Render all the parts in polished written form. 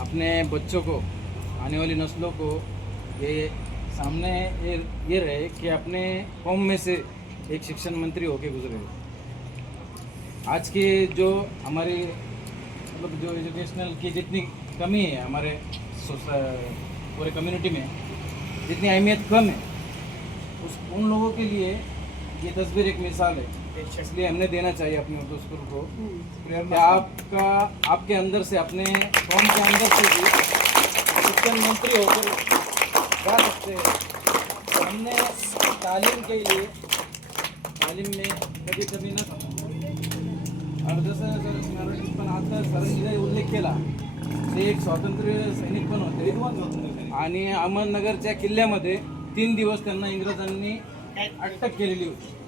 अपने बच्चों को, आने वाली नस्लों को ये सामने ये रहे कि अपने कौम में से एक शिक्षण मंत्री होके गुजरे। आज के जो हमारी मतलब जो एजुकेशनल की जितनी कमी है हमारे पूरे कम्युनिटी में, जितनी अहमियत कम है, उन लोगों के लिए ये तस्वीर एक मिसाल है। इसलिए हमने देना चाहिए अपने दोस्तों को कि आपके अंदर से, अपने कौम के अंदर से भी शिक्षण मंत्री होकर जा सकते हैं। हमने तालीम के लिए, तालीम में कधी कमी न समजू। आणि जसं पण आता सरांनी उल्लेख केला, ते एक स्वातंत्र्य सैनिक पण होते आणि अहमदनगरच्या किल्ल्यामध्ये 3 दिवस त्यांना इंग्रजांनी अटक केलेली होती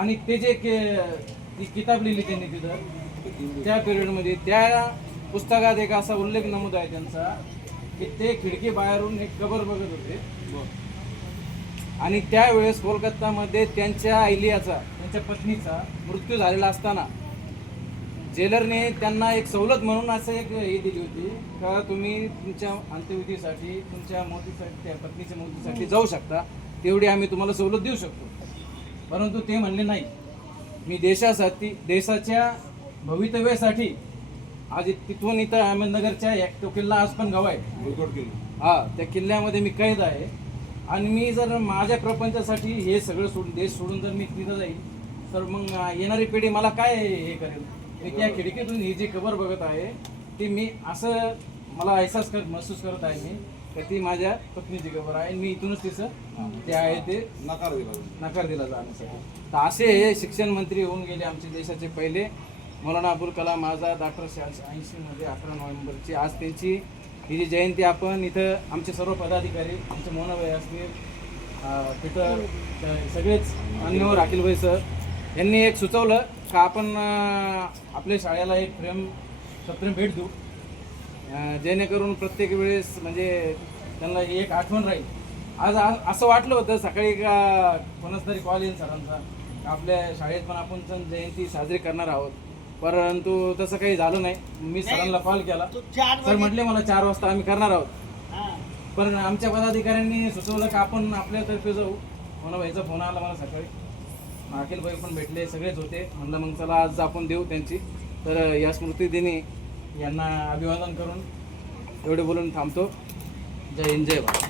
आणि ते जे ती किताब लिहिली त्यांनी तिथं त्या पिरियडमध्ये, त्या पुस्तकात एक असा उल्लेख नमूद आहे त्यांचा की ते खिडकी बाहेरून एक कबर बघत होते आणि त्यावेळेस कोलकातामध्ये त्यांच्या अहिल्याचा, त्यांच्या पत्नीचा मृत्यू झालेला असताना जेलरने त्यांना एक सवलत म्हणून असं एक हे दिली होती का तुम्ही तुमच्या अंत्यविधीसाठी, तुमच्या मौतीसाठी, त्या पत्नीच्या मौतीसाठी जाऊ शकता, तेवढी आम्ही तुम्हाला सवलत देऊ शकतो. परंतु ते म्हणले नाही, मी देशासाठी, देशाच्या भवितव्यासाठी आज तिथून इथं अहमदनगरच्या तो किल्ला आज पण गवा आहे, त्या किल्ल्यामध्ये मी कैद आहे आणि मी जर माझ्या प्रपंचासाठी हे सगळं सोडून, देश सोडून जर मी तिथं जाईल तर मग येणारी पिढी मला काय हे करेल. मी त्या खिडकीतून ही जी कबर बघत आहे ती मी असं मला महसूस करत आहे मी तर ती माझ्या पत्नीची कबर आहे. मी इथूनच तिचं ते आहे ते नकार दिला जाण्यासाठी. तर असे हे शिक्षण मंत्री होऊन गेले आमच्या देशाचे पहिले मौलाना अबुल कलाम आझाद 1880 मध्ये 18 नोव्हेंबरची. आज त्यांची ही जी जयंती आपण इथं आमचे सर्व पदाधिकारी, आमचे मोहनभाई असतील, तिथं सगळेच मान्यवर अखिलभाई सर यांनी एक सुचवलं का आपण आपल्या शाळेला एक सत्र भेट देऊ, जेणेकरून प्रत्येक वेळेस म्हणजे त्यांना एक आठवण राहील. आज असं वाटलं होतं सकाळी का कोणाच तरी कॉल येईल सरांचा, आपल्या शाळेत पण आपण जयंती साजरी करणार आहोत, परंतु तसं काही झालं नाही. मी सरांना कॉल केला, सर म्हटले मला 4 वाजता आम्ही करणार आहोत, पण आमच्या पदाधिकाऱ्यांनी सुचवलं का आपण आपल्यातर्फे जाऊ. मला भाईचा फोन आला मला सकाळी, अखिलभाई पण भेटले, सगळेच होते. म्हणलं मग चला आज आपण देऊ त्यांची. तर या स्मृतिदिनी यांना अभिवादन करून एवढे बोलून थांबतो. जय हिंद, जय भारत.